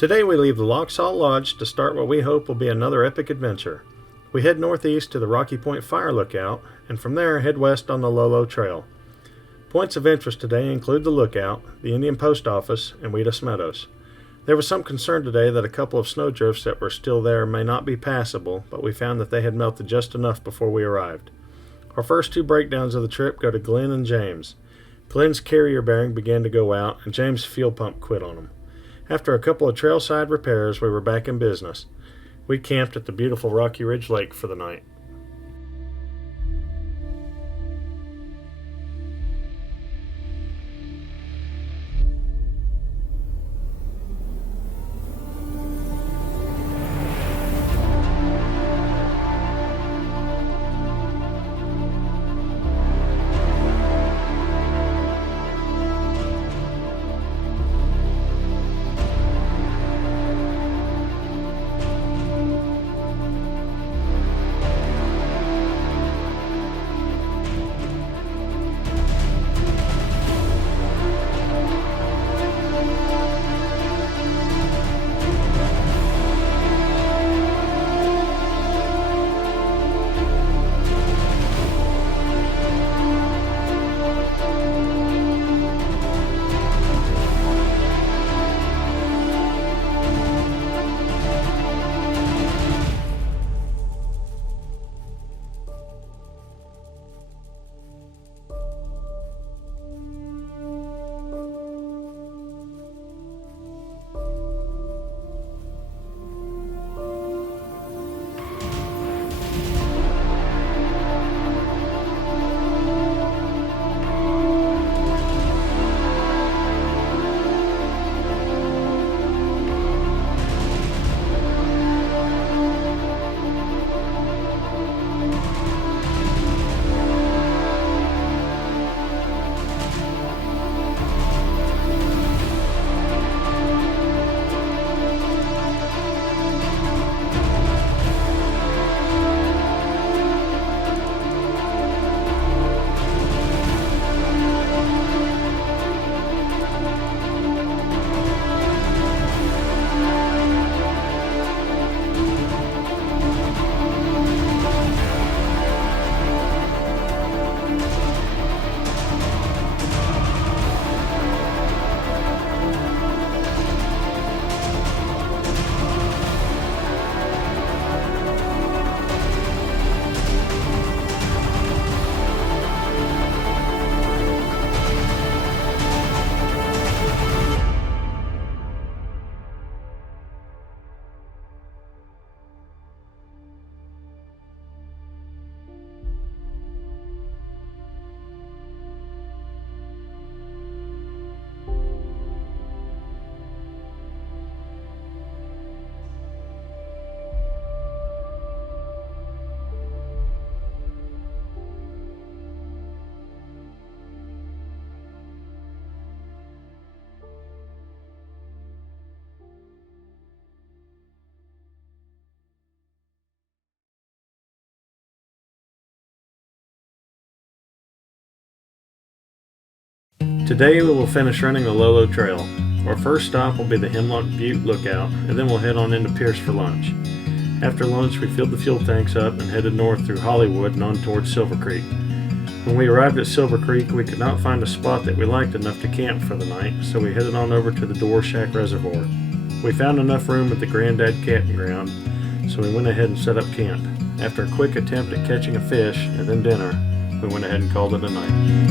Today we leave the Lochsa Lodge to start what we hope will be another epic adventure. We head northeast to the Rocky Point Fire Lookout, and from there head west on the Lolo Trail. Points of interest today include the lookout, the Indian Post Office, and Weedus Meadows. There was some concern today that a couple of snowdrifts that were still there may not be passable, but we found that they had melted just enough before we arrived. Our first two breakdowns of the trip go to Glenn and James. Glenn's carrier bearing began to go out, and James' fuel pump quit on him. After a couple of trailside repairs, we were back in business. We camped at the beautiful Rocky Ridge Lake for the night. Today we will finish running the Lolo Trail. Our first stop will be the Hemlock Butte Lookout, and then we'll head on into Pierce for lunch. After lunch we filled the fuel tanks up and headed north through Hollywood and on towards Silver Creek. When we arrived at Silver Creek we could not find a spot that we liked enough to camp for the night, so we headed on over to the Door Shack Reservoir. We found enough room at the Granddad Campground, so we went ahead and set up camp. After a quick attempt at catching a fish and then dinner, we went ahead and called it a night.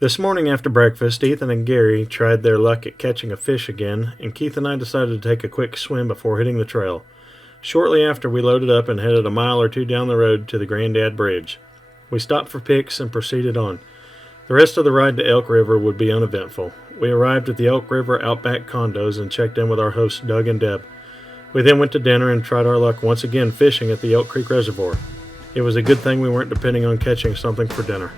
This morning after breakfast, Ethan and Gary tried their luck at catching a fish again, and Keith and I decided to take a quick swim before hitting the trail. Shortly after, we loaded up and headed a mile or two down the road to the Grandad Bridge. We stopped for Pics and proceeded on. The rest of the ride to Elk River would be uneventful. We arrived at the Elk River Outback condos and checked in with our hosts Doug and Deb. We then went to dinner and tried our luck once again fishing at the Elk Creek Reservoir. It was a good thing we weren't depending on catching something for dinner.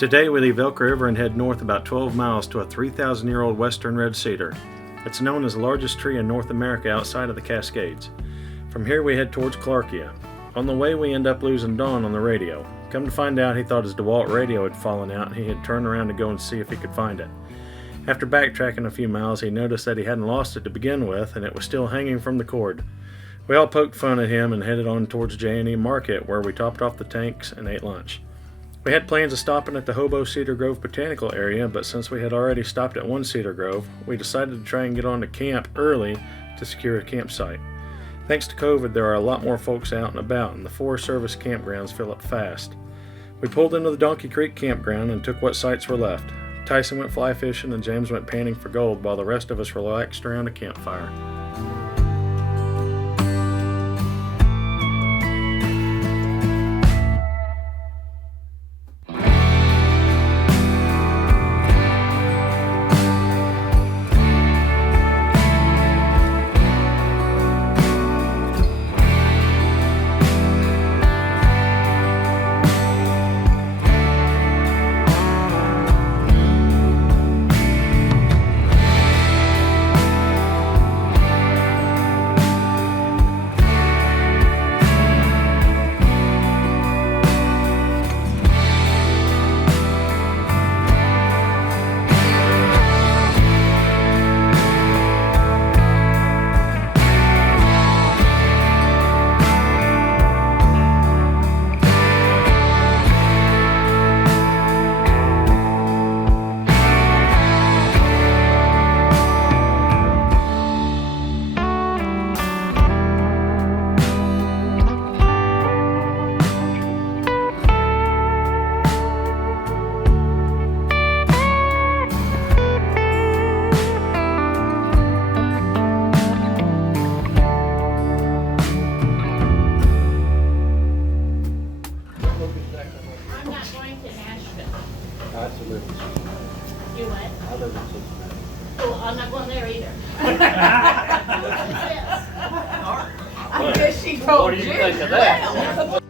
Today we leave Elk River and head north about 12 miles to a 3,000-year-old western red cedar. It's known as the largest tree in North America outside of the Cascades. From here we head towards Clarkia. On the way we end up losing Don on the radio. Come to find out he thought his DeWalt radio had fallen out and he had turned around to go and see if he could find it. After backtracking a few miles he noticed that he hadn't lost it to begin with and it was still hanging from the cord. We all poked fun at him and headed on towards J&E Market where we topped off the tanks and ate lunch. We had plans of stopping at the Hobo Cedar Grove Botanical area, but since we had already stopped at one Cedar Grove, we decided to try and get on to camp early to secure a campsite. Thanks to COVID, there are a lot more folks out and about, and the Forest Service campgrounds fill up fast. We pulled into the Donkey Creek campground and took what sites were left. Tyson went fly fishing and James went panning for gold while the rest of us relaxed around a campfire. What do you think of that?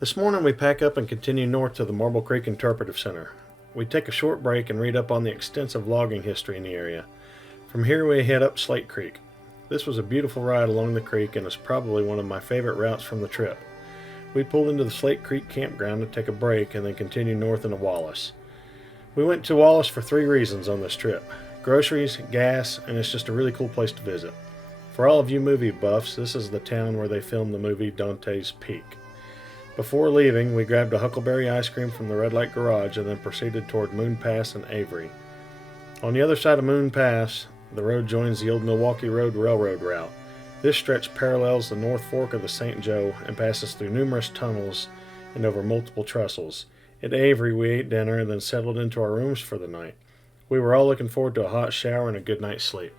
This morning we pack up and continue north to the Marble Creek Interpretive Center. We take a short break and read up on the extensive logging history in the area. From here we head up Slate Creek. This was a beautiful ride along the creek and is probably one of my favorite routes from the trip. We pulled into the Slate Creek campground to take a break and then continue north into Wallace. We went to Wallace for 3 reasons on this trip: groceries, gas, and it's just a really cool place to visit. For all of you movie buffs, this is the town where they filmed the movie Dante's Peak. Before leaving, we grabbed a huckleberry ice cream from the Red Light Garage and then proceeded toward Moon Pass and Avery. On the other side of Moon Pass, the road joins the old Milwaukee Road Railroad route. This stretch parallels the North Fork of the St. Joe and passes through numerous tunnels and over multiple trestles. At Avery, we ate dinner and then settled into our rooms for the night. We were all looking forward to a hot shower and a good night's sleep.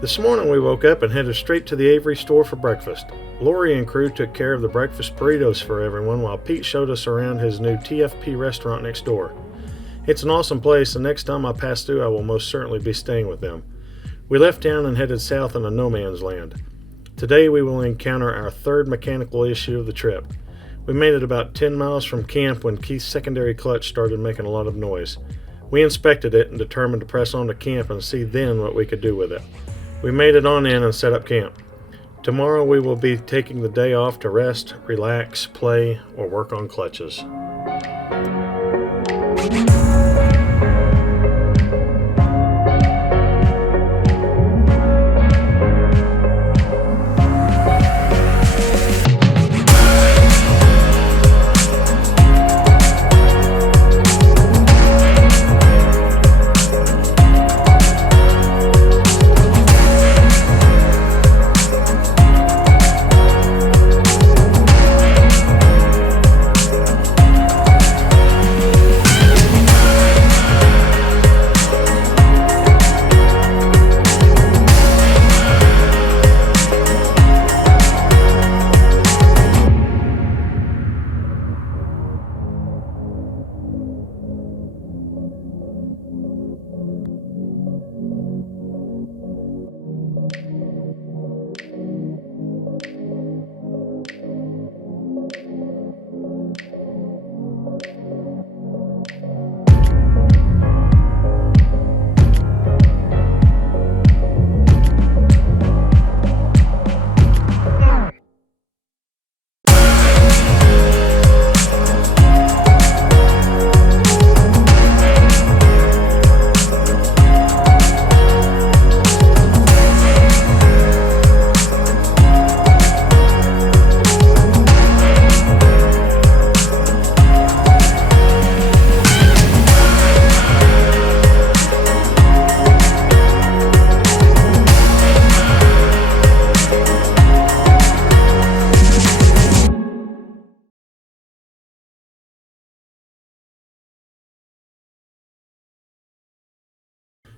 This morning we woke up and headed straight to the Avery store for breakfast. Lori and crew took care of the breakfast burritos for everyone while Pete showed us around his new TFP restaurant next door. It's an awesome place, and next time I pass through I will most certainly be staying with them. We left town and headed south into no man's land. Today we will encounter our third mechanical issue of the trip. We made it about 10 miles from camp when Keith's secondary clutch started making a lot of noise. We inspected it and determined to press on to camp and see then what we could do with it. We made it on in and set up camp. Tomorrow we will be taking the day off to rest, relax, play, or work on clutches.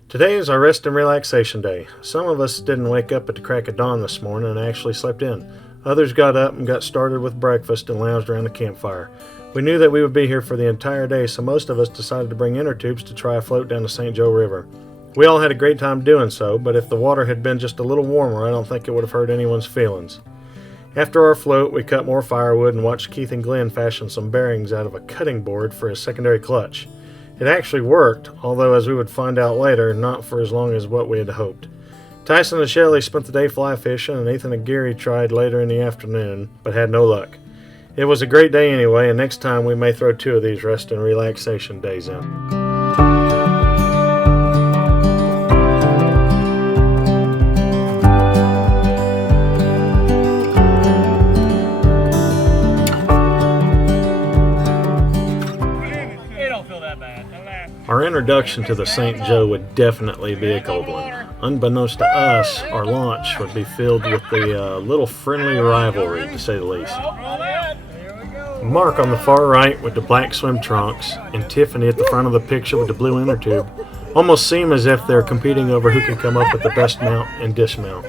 Today is our rest and relaxation day. Some of us didn't wake up at the crack of dawn this morning and actually slept in. Others got up and got started with breakfast and lounged around the campfire. We knew that we would be here for the entire day, so most of us decided to bring inner tubes to try a float down the St. Joe River. We all had a great time doing so, but if the water had been just a little warmer, I don't think it would have hurt anyone's feelings. After our float, we cut more firewood and watched Keith and Glenn fashion some bearings out of a cutting board for his secondary clutch. It actually worked, although as we would find out later, not for as long as what we had hoped. Tyson and Shelley spent the day fly fishing, and Ethan and Gary tried later in the afternoon, but had no luck. It was a great day anyway, and next time we may throw 2 of these rest and relaxation days in. Our introduction to the St. Joe would definitely be a cold one. Unbeknownst to us, our launch would be filled with the little friendly rivalry, to say the least. Mark on the far right with the black swim trunks, and Tiffany at the front of the picture with the blue inner tube, almost seem as if they're competing over who can come up with the best mount and dismount.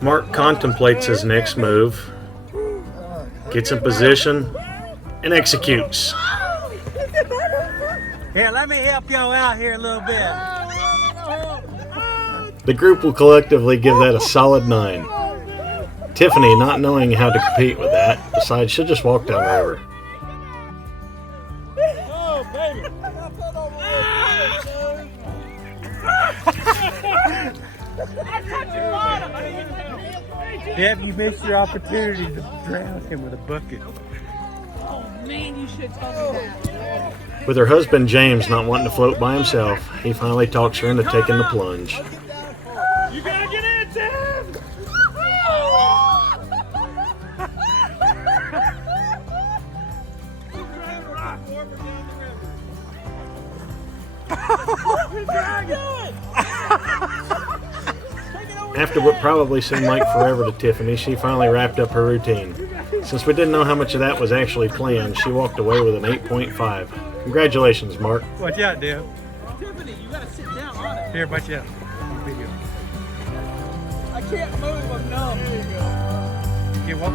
Mark contemplates his next move, gets in position, and executes. Here, let me help y'all out here a little bit. The group will collectively give that a solid 9. Tiffany, not knowing how to compete with that, decides she'll just walk down the river. Deb, you missed your opportunity to drown him with a bucket. Oh man, you should tell me that. With her husband James not wanting to float by himself, he finally talks her into taking the plunge. You gotta get in, Deb! After what probably seemed like forever to Tiffany, she finally wrapped up her routine. Since we didn't know how much of that was actually planned, she walked away with an 8.5. Congratulations, Mark. Watch out, Deb. Tiffany, you gotta sit down on it. Here, watch out. On video. I can't move, I'm numb. There you go. Okay, walk.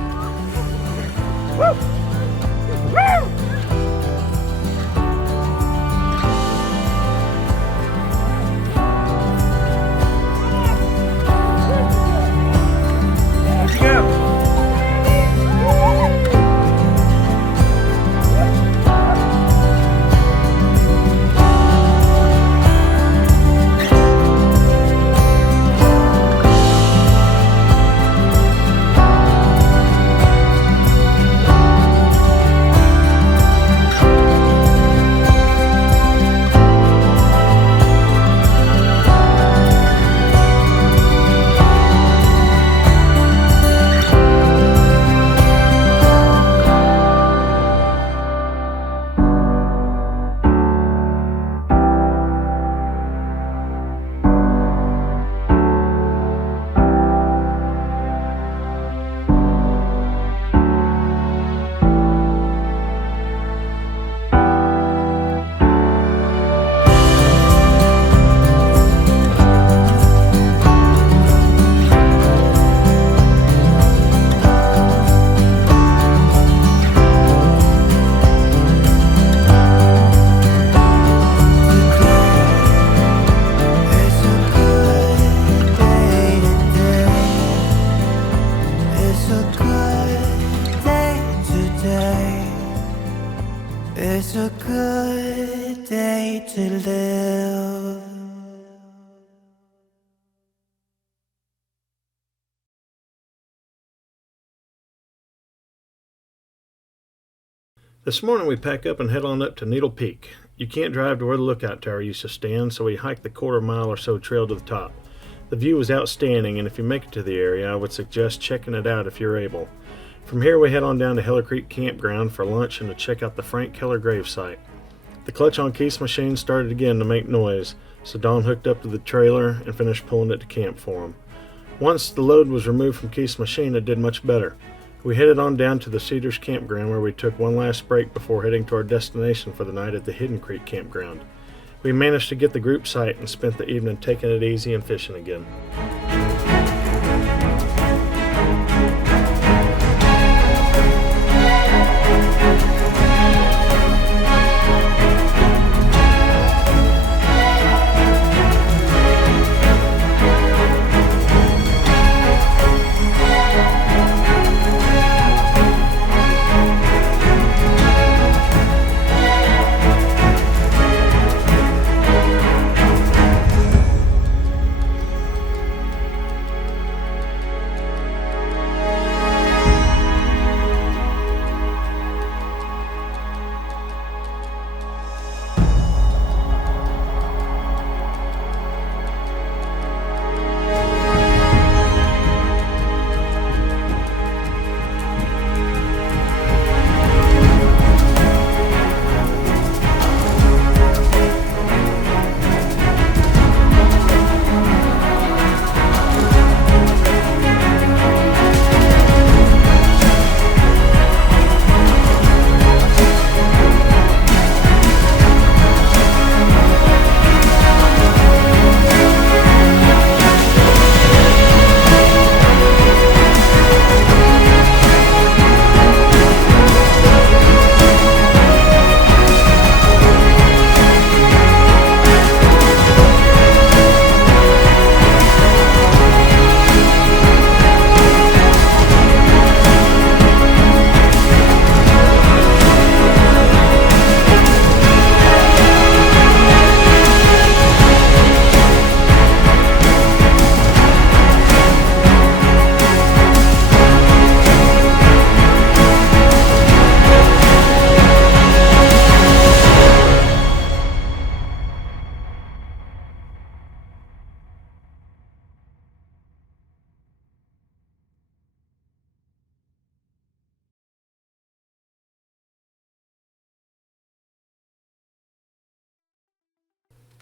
It's a good day to live. This morning we pack up and head on up to Needle Peak. You can't drive to where the lookout tower used to stand, so we hike the quarter-mile or so trail to the top. The view is outstanding, and if you make it to the area, I would suggest checking it out if you're able. From here we head on down to Heller Creek Campground for lunch and to check out the Frank Keller gravesite. The clutch on Keith's machine started again to make noise, so Don hooked up to the trailer and finished pulling it to camp for him. Once the load was removed from Keith's machine, it did much better. We headed on down to the Cedars campground where we took one last break before heading to our destination for the night at the Hidden Creek campground. We managed to get the group site and spent the evening taking it easy and fishing again.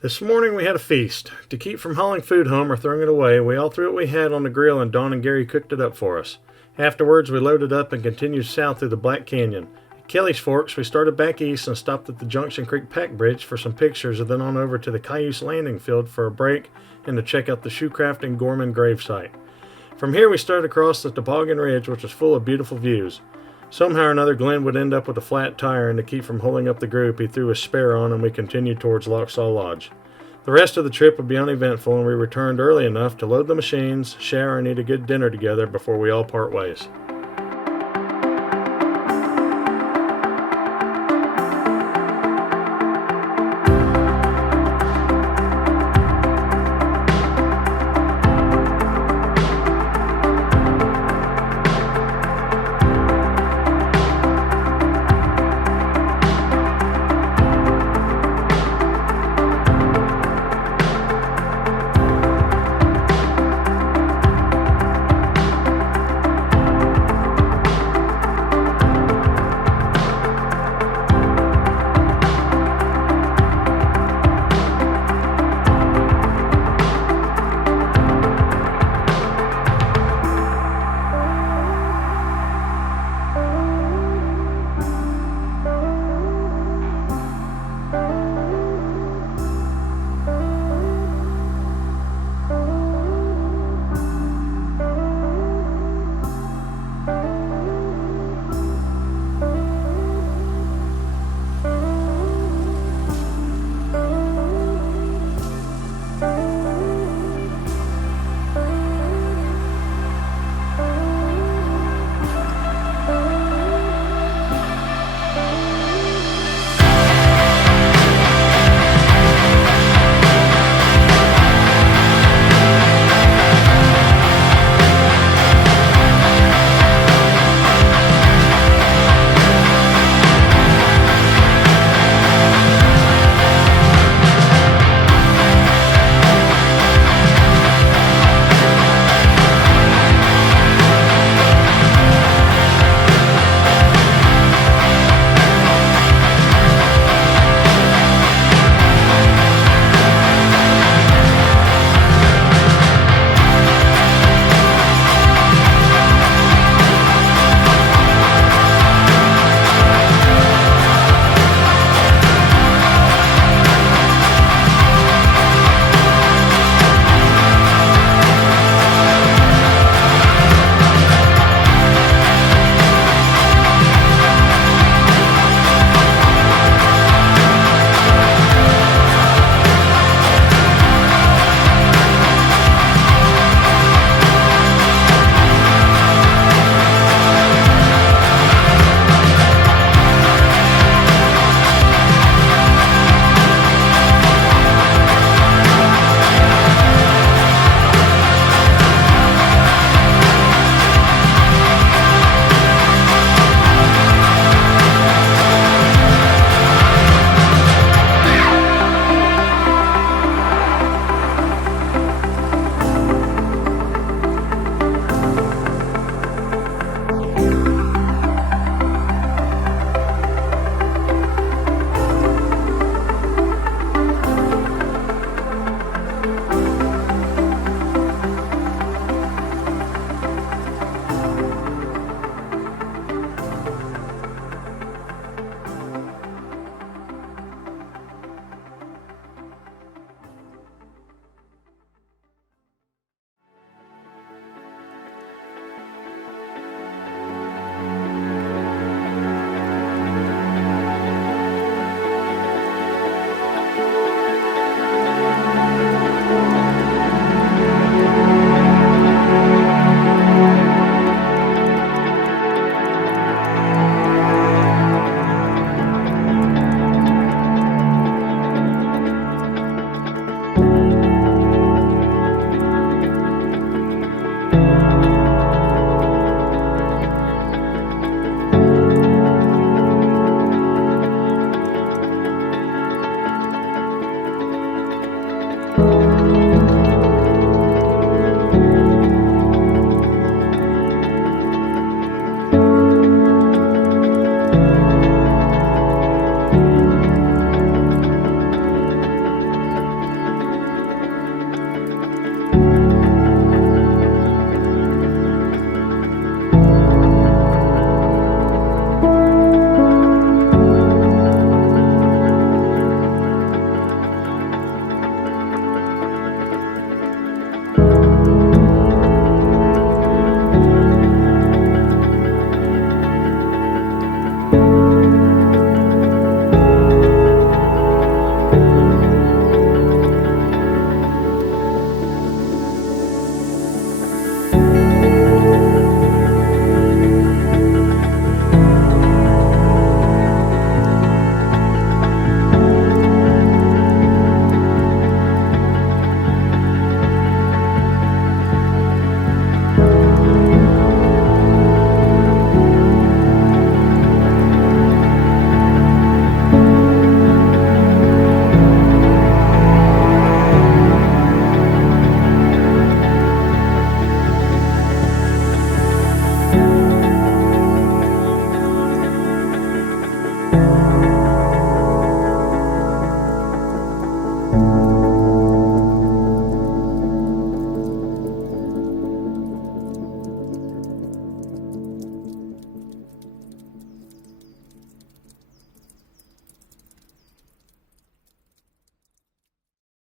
This morning we had a feast. To keep from hauling food home or throwing it away, we all threw what we had on the grill and Don and Gary cooked it up for us. Afterwards, we loaded up and continued south through the Black Canyon. At Kelly's Forks, we started back east and stopped at the Junction Creek Pack Bridge for some pictures, and then on over to the Cayuse Landing Field for a break and to check out the Shoecraft and Gorman gravesite. From here, we started across the Toboggan Ridge, which was full of beautiful views. Somehow or another, Glenn would end up with a flat tire, and to keep from holding up the group, he threw a spare on, and we continued towards Lochsa Lodge. The rest of the trip would be uneventful, and we returned early enough to load the machines, shower, and eat a good dinner together before we all part ways.